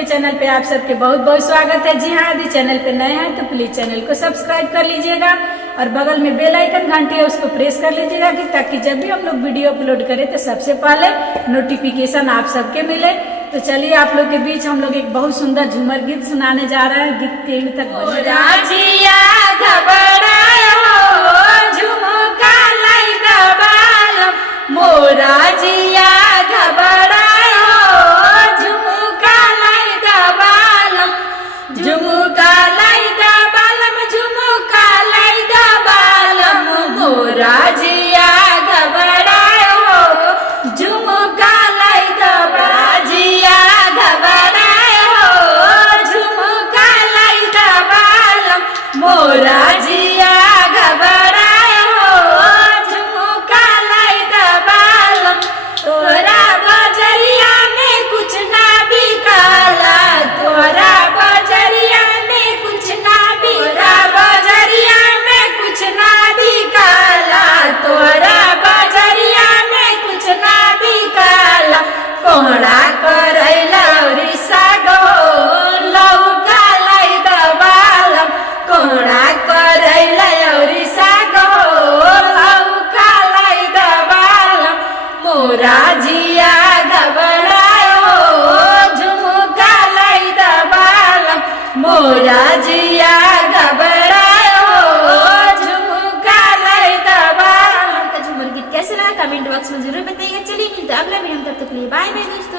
Video channel पे आप सबके बहुत बहुत स्वागत है। जी हाँ, यदि चैनल पे नए हैं तो प्लीज चैनल को सब्सक्राइब कर लीजिएगा और बगल में बेल आइकन घंटी है उसको प्रेस कर लीजिएगा कि ताकि जब भी हम लोग वीडियो अपलोड करें तो सबसे पहले नोटिफिकेशन आप सबके मिले। तो चलिए आप लोग के बीच हम लोग एक बहुत सुंदर झूमर गीत सुनाने जा रहे हैं। गीत के तक मोरा जिया घबरायो झुमुका लाई दबालम, झुमुका लाई दबालम, झुमुका लाई दबालम। मोरा जिया घबरायो झुमुका लाई दबाजिया घबरायो झुमुका लाई दबालम। मोरा जिया घबरायो झुमुका लाई दबालम। तोरा बजरिया में कुछ ना बिकाला, तोरा बजरिया में कुछ ना बिका, बजरिया में कुछ ना बिकाला, तोरा बजरिया में कुछ ना बिकाला। कोहड़ा करैला औरी सागो लौका लाई दबालम, कोहड़ा करैला औरी सागो लौका लाई दबालम। मोरा जिया घबरायो झुमुका लाई दबालम, मोरा जिया घबरायो झुमुका लाई दबालम। झूमर गीत कैसे लगा कमेंट बॉक्स में जरूर बताइएगा। चलिए मिलते हैं अगला वीडियो में, तब तक के लिए बाय बाय दोस्तों।